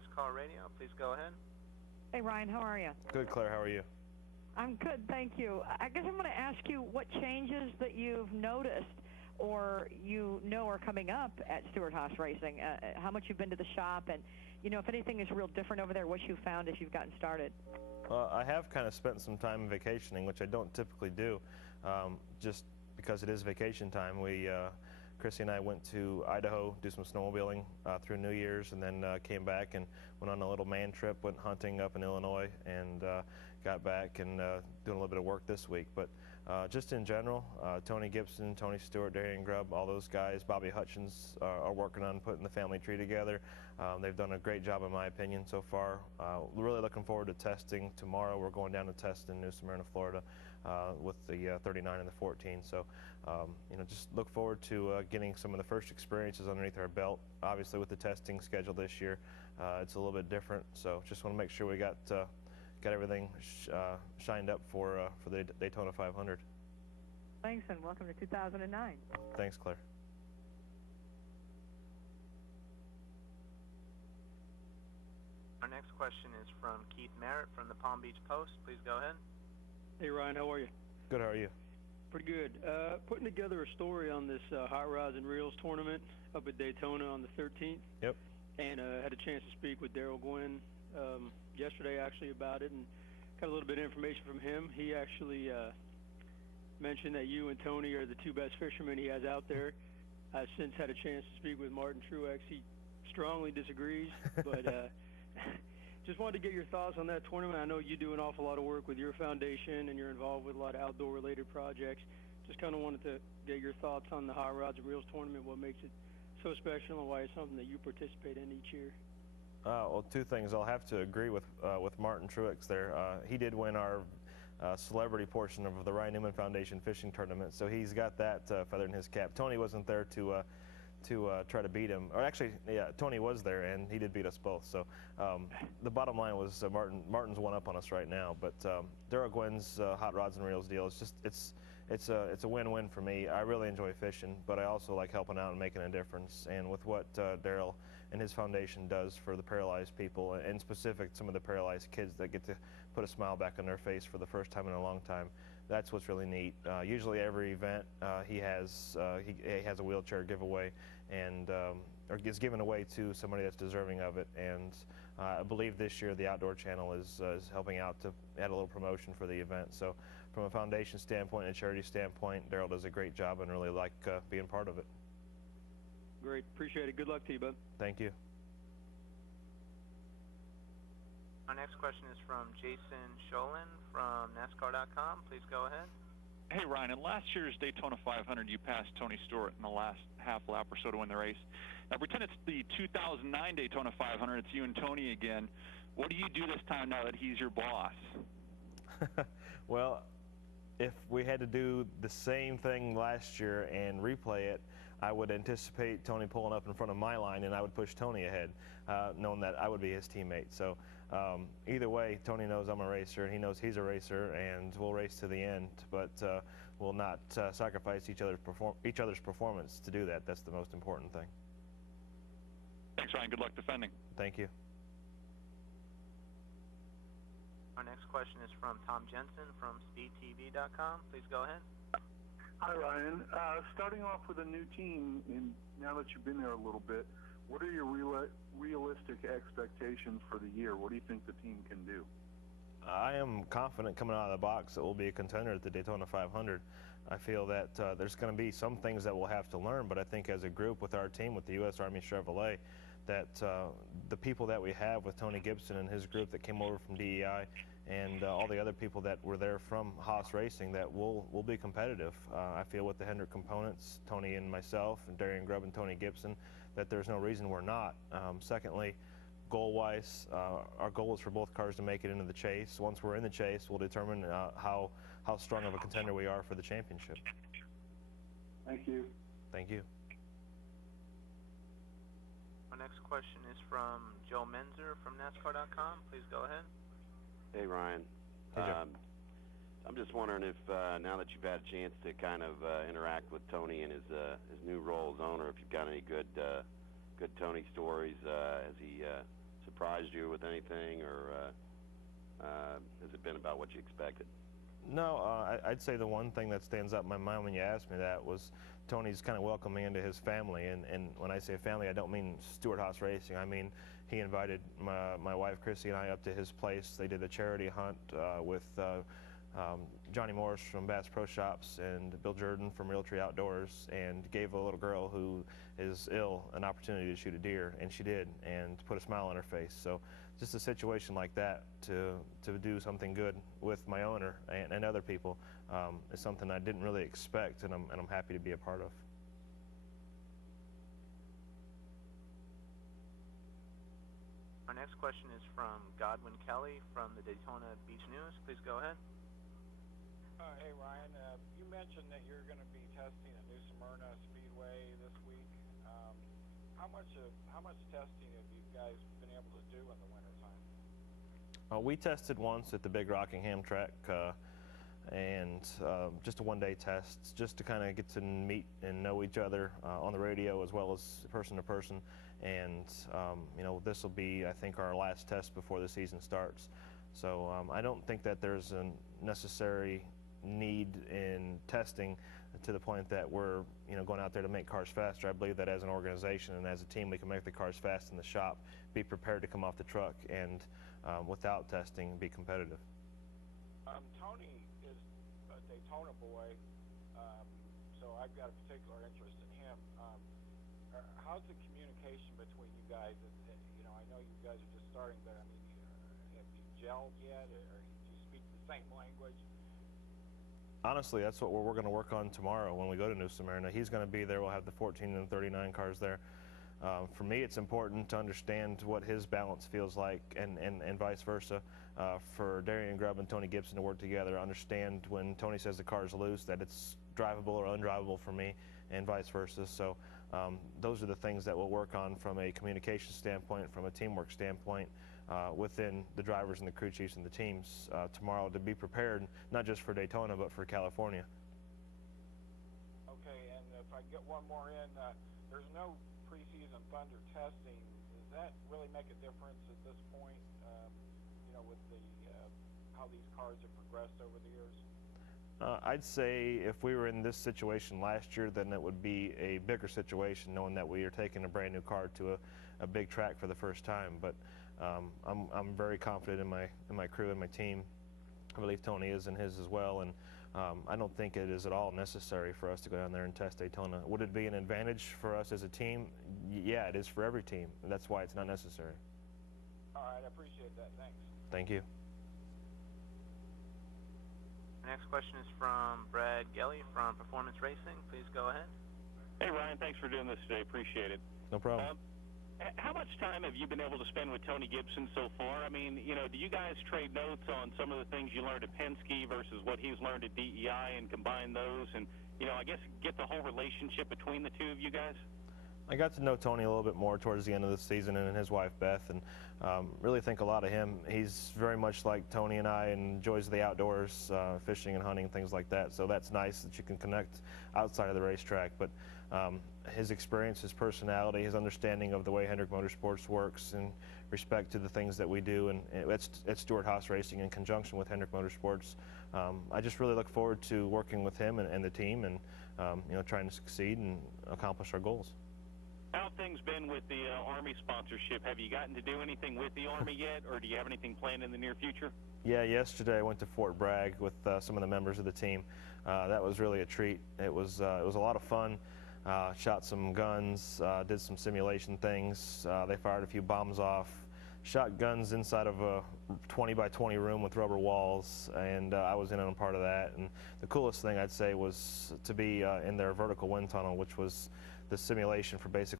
NASCAR Radio. Please go ahead. Hey, Ryan, how are you? Good, Claire. How are you? I'm good, thank you. I guess I'm going to ask you what changes that you've noticed or you know are coming up at Stewart-Haas Racing, how much you've been to the shop, and, you know, if anything is real different over there, what you've found as you've gotten started. Well, I have kind of spent some time vacationing, which I don't typically do, just because it is vacation time. Chrissy and I went to Idaho, do some snowmobiling through New Year's, and then came back and went on a little man trip, went hunting up in Illinois, and got back and doing a little bit of work this week. But just in general, Tony Gibson, Tony Stewart, Darian Grubb, all those guys, Bobby Hutchins are working on putting the family tree together. They've done a great job, in my opinion, so far. Really looking forward to testing tomorrow. We're going down to test in New Smyrna, Florida, with the 39 and the 14. So, you know, just look forward to getting some of the first experiences underneath our belt. Obviously, with the testing schedule this year, it's a little bit different. So, just want to make sure we got everything shined up for the Daytona 500. Thanks, and welcome to 2009. Thanks, Claire. Our next question is from Keith Merritt from the Palm Beach Post. Please go ahead. Hey, Ryan, how are you? Good, how are you? Pretty good. Putting together a story on this Hot Rods and Reels tournament up at Daytona on the 13th. Yep. And had a chance to speak with Daryl Gwynn yesterday, actually, about it, and got a little bit of information from him. He actually mentioned that you and Tony are the two best fishermen he has out there. I've since had a chance to speak with Martin Truex. He strongly disagrees, but just wanted to get your thoughts on that tournament. I know you do an awful lot of work with your foundation, and you're involved with a lot of outdoor-related projects. Just kind of wanted to get your thoughts on the Hot Rods and Reels tournament, what makes it so special, and why it's something that you participate in each year. Well, two things. I'll have to agree with Martin Truex there. He did win our celebrity portion of the Ryan Newman Foundation fishing tournament, so he's got that feather in his cap. Tony wasn't there to try to beat him. Or actually, yeah, Tony was there, and he did beat us both. So the bottom line was Martin's one up on us right now. But Daryl Gwynn's Hot Rods and Reels deal is just it's a win-win for me. I really enjoy fishing, but I also like helping out and making a difference. And with what Daryl and his foundation does for the paralyzed people, and in specific some of the paralyzed kids that get to put a smile back on their face for the first time in a long time, that's what's really neat. Usually every event he has a wheelchair giveaway, and or gets given away to somebody that's deserving of it. And I believe this year the Outdoor Channel is helping out to add a little promotion for the event. So from a foundation standpoint and a charity standpoint, Daryl does a great job, and really like being part of it. Great, appreciate it. Good luck to you, bud. Thank you. Our next question is from Jason Sholin from NASCAR.com. Please go ahead. Hey, Ryan, in last year's Daytona 500, you passed Tony Stewart in the last half lap or so to win the race. Now, pretend it's the 2009 Daytona 500. It's you and Tony again. What do you do this time now that he's your boss? Well, if we had to do the same thing last year and replay it, I would anticipate Tony pulling up in front of my line, and I would push Tony ahead, knowing that I would be his teammate. So either way, Tony knows I'm a racer, and he knows he's a racer, and we'll race to the end. But we'll not sacrifice each other's performance to do that. That's the most important thing. Thanks, Ryan. Good luck defending. Thank you. Our next question is from Tom Jensen from SpeedTV.com. Please go ahead. Hi, Ryan. Starting off with a new team, and now that you've been there a little bit, what are your realistic expectations for the year? What do you think the team can do? I am confident coming out of the box that we'll be a contender at the Daytona 500. I feel that there's going to be some things that we'll have to learn, but I think as a group with our team, with the U.S. Army Chevrolet, that the people that we have with Tony Gibson and his group that came over from DEI, and all the other people that were there from Haas Racing, that we'll be competitive. I feel with the Hendrick components, Tony and myself, and Darian Grubb and Tony Gibson, that there's no reason we're not. Secondly, goal-wise, our goal is for both cars to make it into the chase. Once we're in the chase, we'll determine how strong of a contender we are for the championship. Thank you. Thank you. Our next question is from Joe Menzer from NASCAR.com. Please go ahead. Hey, Ryan. Hey, Joe. I'm just wondering if now that you've had a chance to kind of interact with Tony in his new role as owner, if you've got any good Tony stories. Has he surprised you with anything, or has it been about what you expected? No, I'd say the one thing that stands out in my mind when you asked me that was Tony's kind of welcoming into his family, and when I say family, I don't mean Stewart-Haas Racing. I mean he invited my wife Chrissy and I up to his place. They did a charity hunt with Johnny Morris from Bass Pro Shops and Bill Jordan from Realtree Outdoors, and gave a little girl who is ill an opportunity to shoot a deer, and she did, and put a smile on her face. So just a situation like that to do something good with my owner and other people is something I didn't really expect, and I'm happy to be a part of. Our next question is from Godwin Kelly from the Daytona Beach News. Please go ahead. Hey Ryan, you mentioned that you're going to be testing at New Smyrna Speedway this week. How much testing have you guys been able to do in the wintertime? We tested once at the Big Rockingham track, and just a one-day test, just to kind of get to meet and know each other on the radio as well as person to person. And you know, this will be, I think, our last test before the season starts. So I don't think that there's a necessary need in testing to the point that we're, you know, going out there to make cars faster. I believe that as an organization and as a team, we can make the cars fast in the shop, be prepared to come off the truck, and without testing, be competitive. Tony is a Daytona boy, so I've got a particular interest in him. How's the communication between you guys? You know, I know you guys are just starting, but I mean, have you gelled yet, or do you speak the same language? Honestly, that's what we're going to work on tomorrow when we go to New Smyrna. He's going to be there. We'll have the 14 and 39 cars there. For me, it's important to understand what his balance feels like, and vice versa. For Darian Grubb and Tony Gibson to work together, understand when Tony says the car's loose, that it's drivable or undrivable for me, and vice versa. So those are the things that we'll work on from a communication standpoint, from a teamwork standpoint, within the drivers and the crew chiefs and the teams tomorrow, to be prepared not just for Daytona but for California. Okay, and if I get one more in, there's no preseason Thunder testing. Does that really make a difference at this point, you know, with the how these cars have progressed over the years? I'd say if we were in this situation last year, then it would be a bigger situation, knowing that we are taking a brand new car to a big track for the first time. But I'm very confident in my crew and my team. I believe Tony is in his as well, and I don't think it is at all necessary for us to go down there and test Daytona. Would it be an advantage for us as a team? Yeah, it is for every team. That's why it's not necessary. All right, I appreciate that. Thanks. Thank you. Next question is from Brad Gelly from Performance Racing. Please go ahead. Hey Ryan, thanks for doing this today. Appreciate it. No problem. How much time have you been able to spend with Tony Gibson so far? I mean, you know, do you guys trade notes on some of the things you learned at Penske versus what he's learned at DEI, and combine those, and, you know, I guess get the whole relationship between the two of you guys? I got to know Tony a little bit more towards the end of the season, and his wife Beth, and really think a lot of him. He's very much like Tony and I, and enjoys the outdoors, fishing and hunting, things like that. So that's nice that you can connect outside of the racetrack. But his experience, his personality, his understanding of the way Hendrick Motorsports works in respect to the things that we do, and at Stewart-Haas Racing in conjunction with Hendrick Motorsports. I just really look forward to working with him and the team, and you know, trying to succeed and accomplish our goals. How have things been with the Army sponsorship? Have you gotten to do anything with the Army yet, or do you have anything planned in the near future? Yeah, yesterday I went to Fort Bragg with some of the members of the team. That was really a treat. It was a lot of fun. Shot some guns, did some simulation things. They fired a few bombs off, shot guns inside of a 20 by 20 room with rubber walls, and I was in on part of that. And the coolest thing I'd say was to be in their vertical wind tunnel, which was the simulation for basically